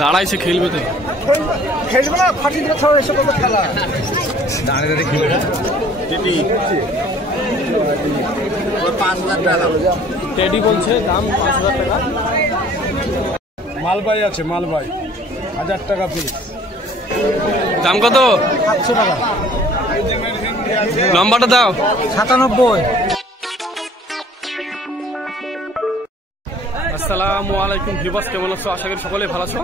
দাঁড়াইছে খেলবে তো খেলবে না ফাটি দিয়ে ছাড়া এসে কত খেলা দাঁড়িয়ে দাঁড়িয়ে খেলবে না টেডি 5000 টাকা টেডি বলছে দাম 5000 টাকা। মালবাই আছে মালবাই 1000 টাকা পিস। দাম কত? 700 টাকা। নাম্বারটা দাও। 97। আসসালামু আলাইকুম ভিউয়ার্স, কেমন আছো? আশা করি সকলে ভালো আছো।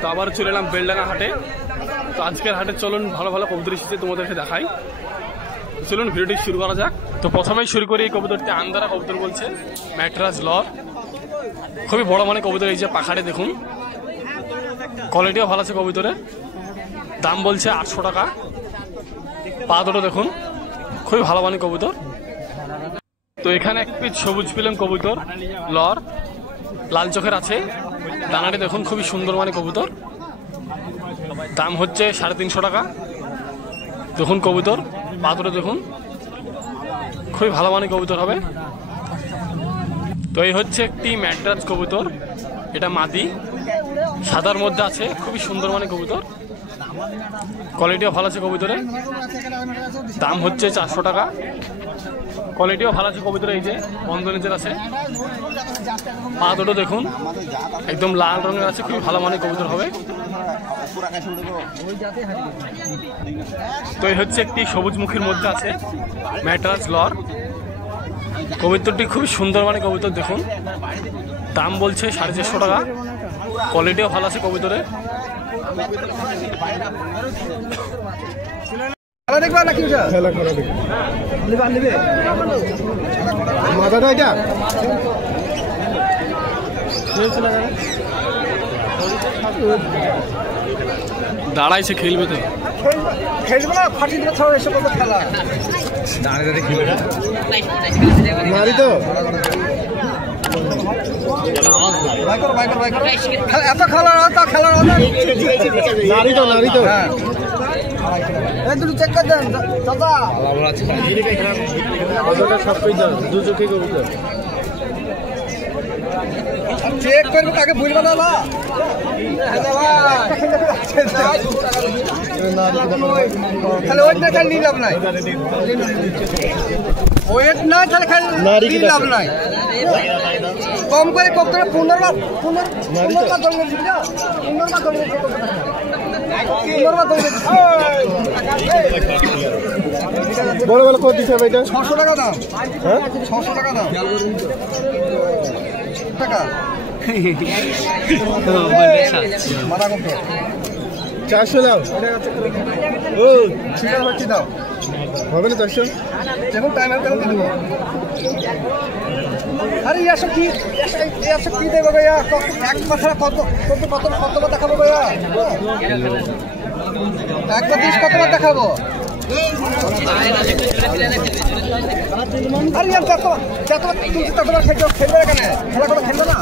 তো আবার চলে এলাম বেলডাঙ্গা হাটে। তো আজকের হাটে চলুন ভালো ভালো কবুতর এসেছে তোমাদেরকে দেখাই। চলুন ভিডিওটি শুরু করা যাক। তো প্রথমেই শুরু করি এই কবুতরটি আন্দারা কবুতর বলছে, ম্যাট্রাস লর, খুবই বড় মানে কবুতর। এই যে পাখাড়ে দেখুন, কোয়ালিটিও ভালো আছে কবুতরের। দাম বলছে 800 টাকা। পা দুটো দেখুন, খুবই ভালো মানে কবুতর। তো এখানে এক পিস সবুজ পিলং কবুতর লর, লাল চোখের আছে। দানাটি দেখুন, খুবই সুন্দর মানে কবুতর। দাম হচ্ছে 350 টাকা। দেখুন কবুতর, পা দুটো দেখুন, খুবই ভালো মানে কবুতর হবে। তো এই হচ্ছে একটি ম্যাড্রাস কবুতর, এটা মাদি, সাদার মধ্যে আছে, খুবই সুন্দর মানে কবুতর। কোয়ালিটিও ভালো আছে কবুতরের। দাম হচ্ছে 400 টাকা। কোয়ালিটিও ভালো আছে কবুতর। এই যে বন্ধনীদের আছে, পা দুটো দেখুন, একদম লাল রঙের আছে, খুবই ভালো মানে কবুতর হবে। তো এই হচ্ছে একটি সবুজ মুখীর মধ্যে আছে ম্যাট্রাস লর, কবুতরটি খুবই সুন্দর মানে কবুতর দেখুন। দাম বলছে 450 টাকা। কোয়ালিটিও ভালো আছে কবুতরের। খেলা দেখবা নাকি ওটা? খেলা খেলা দেখি নেবে মাথাটা এটা দাঁড়াইছে খেলবে তো খেলবে না ফাটি দিয়ে ছাড়া এসে কত খেলা দাঁড়িয়ে দাঁড়িয়ে খেলবে না নারী তো এত খেলা খেলার নারী তো নারী তো হ্যাঁ দুটো চেক করে দেন দাদা। মাথাটা সব পেয়ে যান দু চোখে কবিতা চেক করবে তাকে ভুলবে না না। তাহলে ওয়েট না খেলে লাভ নাই, ওয়েট না তাহলে খেলে লাভ নাই। কম করে কবুতর 15 বড় বড় কত দিচ্ছে এটা? 600 টাকা দাম। হ্যাঁ 600 টাকা দাম টাকা মাথা কত? 400 দাও। ও ঠিক আছে বাচ্চি দাও, হবে না 400? যেমন টাইম আর কেন দেবো। আরে এসব কি দেবো ভাইয়া? এক কথা কত কতবার দেখাবো ভাইয়া? একটা দিস কতবার দেখাবো? আরে যতবার খেলবে কেন? খেলা করে খেলবে না।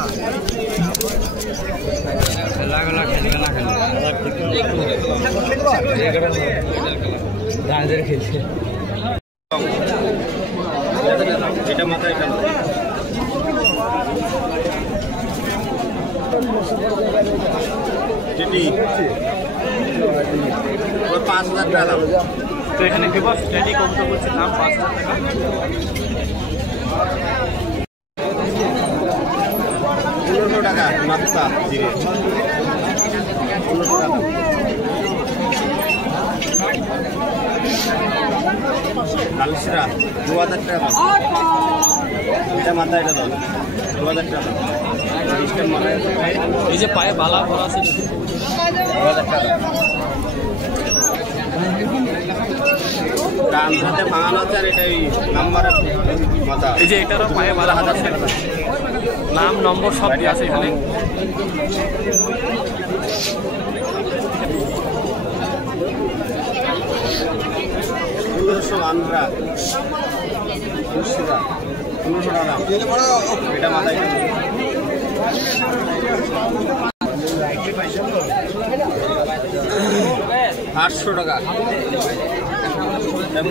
খেলছে এটা মাথায় কেন টেডি 5000 টাকা। তো এখানে ভিউয়ার্স টেডি কবুতর বলছে দাম 5000 টাকা। 1500 টাকা মাত্রা ধীরে 1500 টাকা। কালসরা 2000 টাকা। এটা মাথায় এটা দাও 2000 টাকা। সিস্টেম মাথায় এই যে পায়ে বালা ভরা আছে, 2000 টাকা। ডান হাতে ভাঙানো আছে আর এটাই নাম্বার মাথা। এই যে এটারও পায়ে বালা হাত আছে, নাম নম্বর সব দিয়ে আছে এখানে। আমরা 1500 টাকা এটা মাথায় 800 টাকা।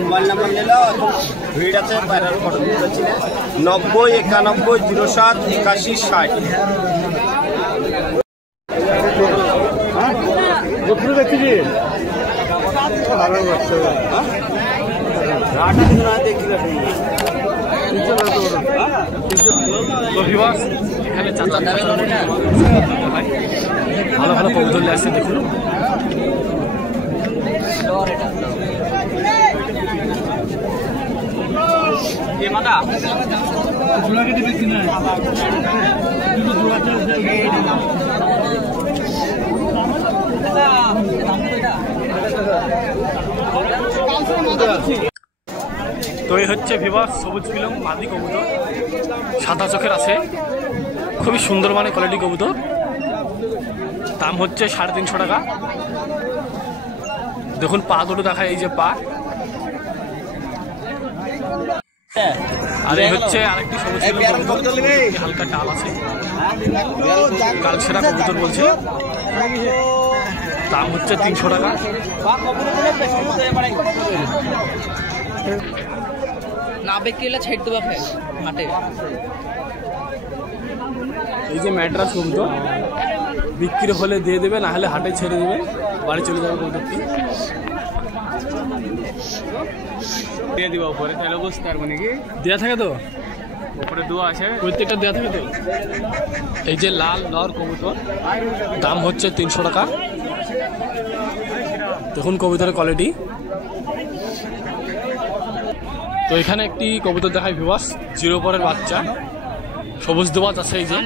মোবাইল নাম্বার নিলেও ভিড় আছে, 90 91 07 81 60। শত্রু দেখতেছি এখানে ভালো ভালো কবুতর নিয়ে আসছে দেখুন। তো এই হচ্ছে ভিভাস সবুজ পিলং মাদি কবুতর, সাদা চোখের আছে, খুবই সুন্দর মানে কোয়ালিটি কবুতর। দাম হচ্ছে 350 টাকা। দেখুন পা দুটো দেখায়, এই যে পা। আর এই হচ্ছে আরেকটি সবুজ পিলং কবুতর, হালকা টাল আছে, কালছেরা কবুতর বলছে। দাম হচ্ছে 300 টাকা। না বিক্রি ছেড়ে দেবো মাঠে। এই যে ম্যাড্রাস কবুতর বিক্রি হলে দিয়ে দেবে, না হলে হাটে ছেড়ে দেবে, বাড়ি চলে যাবে কবুতরটি। দিয়ে দিবা উপরে, তাহলে বুঝতে পারবো নাকি দেওয়া থাকে তো, উপরে দোয়া আছে প্রত্যেকটা দেওয়া থাকে তো। এই যে লাল নর কবুতর, দাম হচ্ছে 300 টাকা। দেখুন কবুতরের কোয়ালিটি। তো এখানে একটি কবুতর দেখায় ভিউয়ার্স, জিরো পরের বাচ্চা, সবুজ দোবাজ আছে, এই যে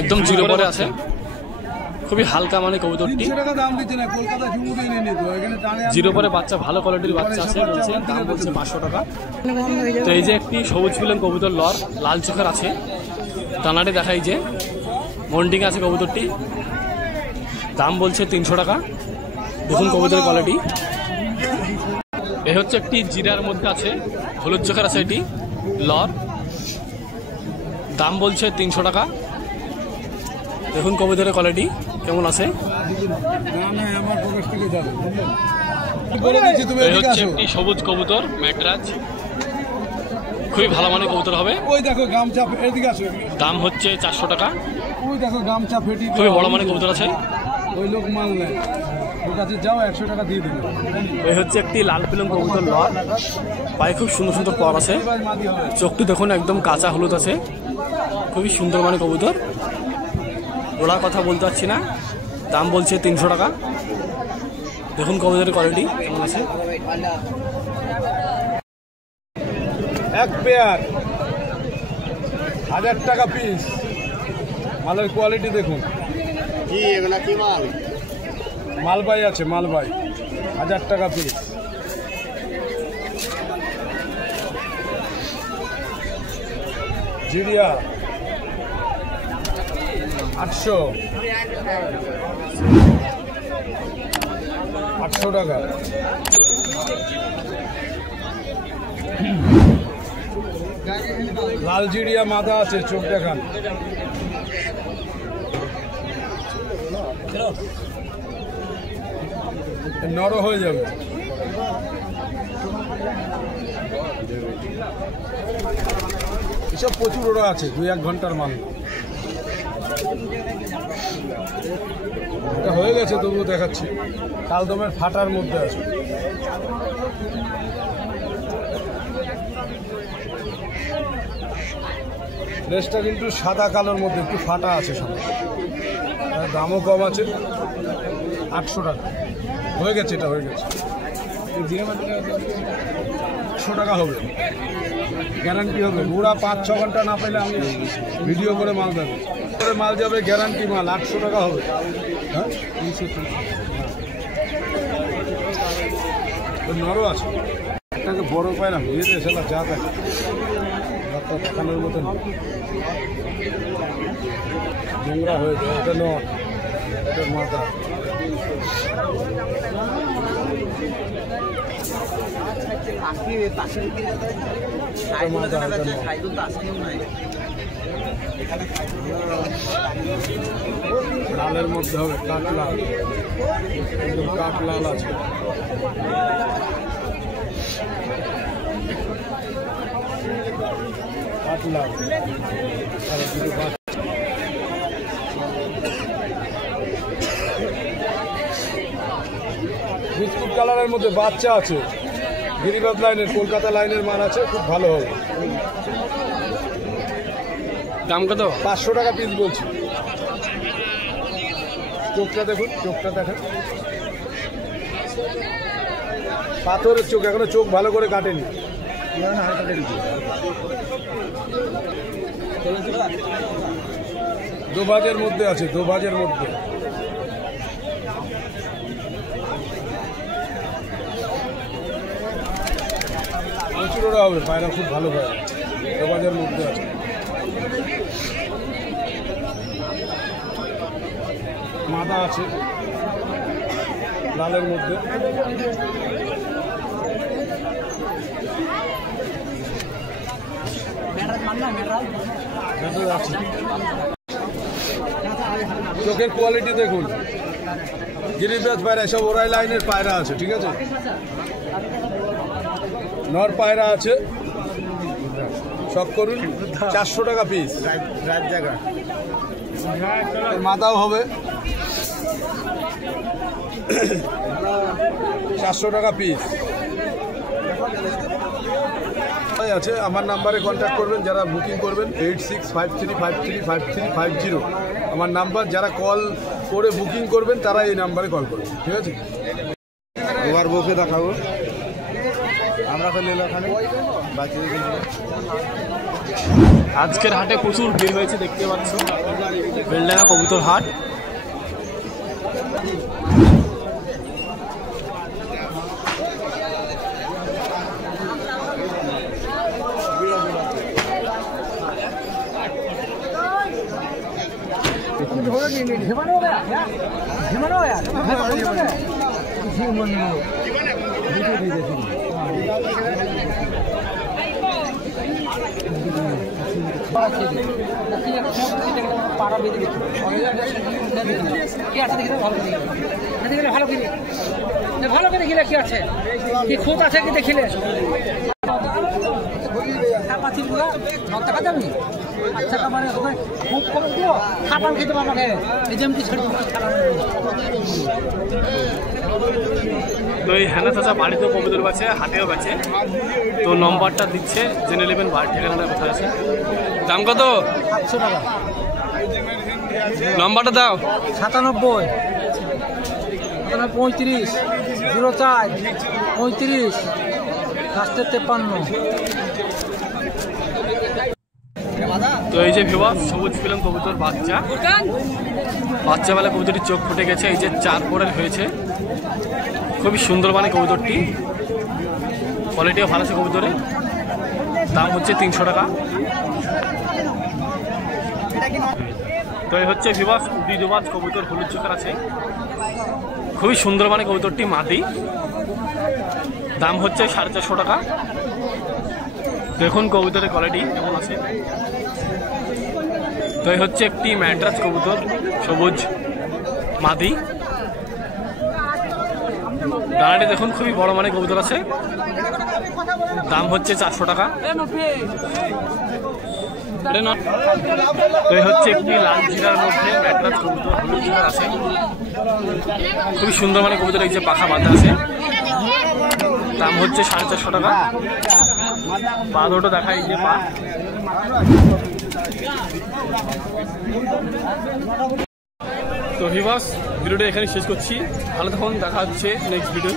একদম জিরো পরে আছে, খুবই হালকা মানে কবুতরটি। জিরো পরে বাচ্চা, ভালো কোয়ালিটির বাচ্চা আছে, বলছে দাম বলছে 500 টাকা। তো এই যে একটি সবুজ পিলং কবুতর লর, লাল চোখের আছে, ডানাটি দেখাই যে মন্ডিং আছে কবুতরটি, দাম বলছে 300 টাকা। দেখুন কবুতরের কোয়ালিটি। এ হচ্ছে একটি জিরার মধ্যে আছে, হলুদ চোখের আছে, এটি লর, দাম বলছে 300 টাকা। দেখুন কবুতরের কোয়ালিটি কেমন আছে। এই হচ্ছে একটি সবুজ কবুতর ম্যাড্রাস, খুবই ভালো মানের কবুতর হবে। ওই দেখো গামছা, এদিকে আসো, দাম হচ্ছে 400 টাকা। ওই দেখো গামছা ফেটি, খুবই বড় মানের কবুতর আছে। ওই লোক মাল নেয়, ওর কাছে যাও 100 টাকা দিয়ে দেবে। এই হচ্ছে একটি লাল পিলং কবুতর লর, পায়ে খুব সুন্দর সুন্দর পর আছে, চোখটি দেখুন একদম কাঁচা হলুদ আছে, খুবই সুন্দর মানে কবুতর। ওলার কথা বলতে পারছি না, দাম বলছে 300 টাকা। দেখুন কবুতরের কোয়ালিটি কেমন আছে। এক পেয়ার 1000 টাকা পিস, মালের কোয়ালিটি দেখুন। কি এগুলা কি মাল? মালবাই আছে, মালবাই 1000 টাকা পিস। জিরিয়া 800 টাকা। লাল জিরিয়া মাথা আছে, চোখ দেখান। নরম হয়ে যাবে। এসব প্রচুর ওরা আছে, 2-1 ঘন্টার মাল। এটা হয়ে গেছে, তবুও দেখাচ্ছি, কালদমের ফাটার মধ্যে আছে। ড্রেসটা কিন্তু সাদা কালোর মধ্যে একটু ফাটা আছে, সামনে দামও কম আছে, 800 টাকা হয়ে গেছে। এটা হয়ে গেছে 100 টাকা হবে, গ্যারান্টি হবে। পুরা 5-6 ঘন্টা না পেলে আমি ভিডিও করে মাল দেবো, মাল যাবে গ্যারান্টি মাল, 800 টাকা হবে। হ্যাঁ, নরও আছে, একটাকে বড় পায় না, ভিড়ে সেটা যা থাকে দোকানের মতন নোংরা হয়ে যায়। এটা নট, এটার মাথা। লালের মধ্যে হবে কাঠলাল, একদম কাঠলাল আছে। কাঠলাল বিস্কুট কালারের মধ্যে বাচ্চা আছে, গিরিবাজ লাইনের, কলকাতা লাইনের মাল আছে, খুব ভালো হবে। দাম কত? 500 টাকা পিস বলছি। চোখটা দেখুন, চোখটা দেখেন, পাথরের চোখ, এখনো চোখ ভালো করে কাটেনি। দোভাজের মধ্যে আছে, দোভাজের মধ্যে। প্রচুর ওরা হবে, পায়রা খুব ভালো পায়রা, দোভাজের মধ্যে আছে। মাদা আছে লালের মধ্যে। চোখের কোয়ালিটি দেখুন, গিরিবাজ পায়রা, সব ওরাই লাইনের পায়রা আছে, ঠিক আছে। নর পায়রা আছে, সব করুন 400 টাকা পিস। মাথাও হবে 400 টাকা পিস আছে। আমার নাম্বারে কন্ট্যাক্ট করবেন যারা বুকিং করবেন, 8653535350 আমার নাম্বার। যারা কল করে বুকিং করবেন তারা এই নাম্বারে কল করবেন, ঠিক আছে। এবার বসে দেখাবো আমরা খেলে এখানে। আজকের হাটে প্রচুর ভিড় হয়েছে, দেখতে পাচ্ছ, বেলডাঙ্গা কবুতর হাট। ভালো করে দেখিলে কি আছে, কি খুঁত আছে কি দেখিলে তো এই হ্যানা চাচা বাড়িতেও কবুতর বাছে, হাটেও বাছে। তো নম্বরটা দিচ্ছে, জেনে নেবেন বাড়ির ঠিকানাটা কোথায় আছে। দাম কত? 700 টাকা। নম্বরটা দাও। 97 35 04 35 53। তো এই যে ভিউয়ার, সবুজ ফিল্ম কবুতর বাচ্চা বেলা কবুতরটির চোখ ফুটে গেছে, এই যে 4 পরের হয়েছে, খুবই সুন্দর মানে কবুতরটি, কোয়ালিটিও ভালো আছে কবুতরের। দাম হচ্ছে 300 টাকা। তো এই হচ্ছে ভিউয়ার দুবাজ কবুতর, হলুদ চোখের আছে, খুবই সুন্দর মানে কবুতরটি, মাদি। দাম হচ্ছে 450 টাকা। দেখুন কবুতরের কোয়ালিটি কেমন আছে। তো এই হচ্ছে একটি ম্যাড্রাস কবুতর, সবুজ মাদি। দাঁড়াটি দেখুন, খুবই বড় মানে কবুতর আছে। দাম হচ্ছে 400 টাকা। তো এই হচ্ছে একটি লাল জিরার মধ্যে ম্যাড্রাস কবুতর, হলুদ জিরার আছে, খুবই সুন্দর মানে কবুতর, এই যে পাখা বাঁধা আছে। দাম হচ্ছে 450 টাকা। পা দুটো দেখা, এই যে পা। তো ভিউয়ার্স, ভিডিওটা এখানে শেষ করছি। ভালো থাকুন, দেখা হচ্ছে নেক্সট ভিডিও।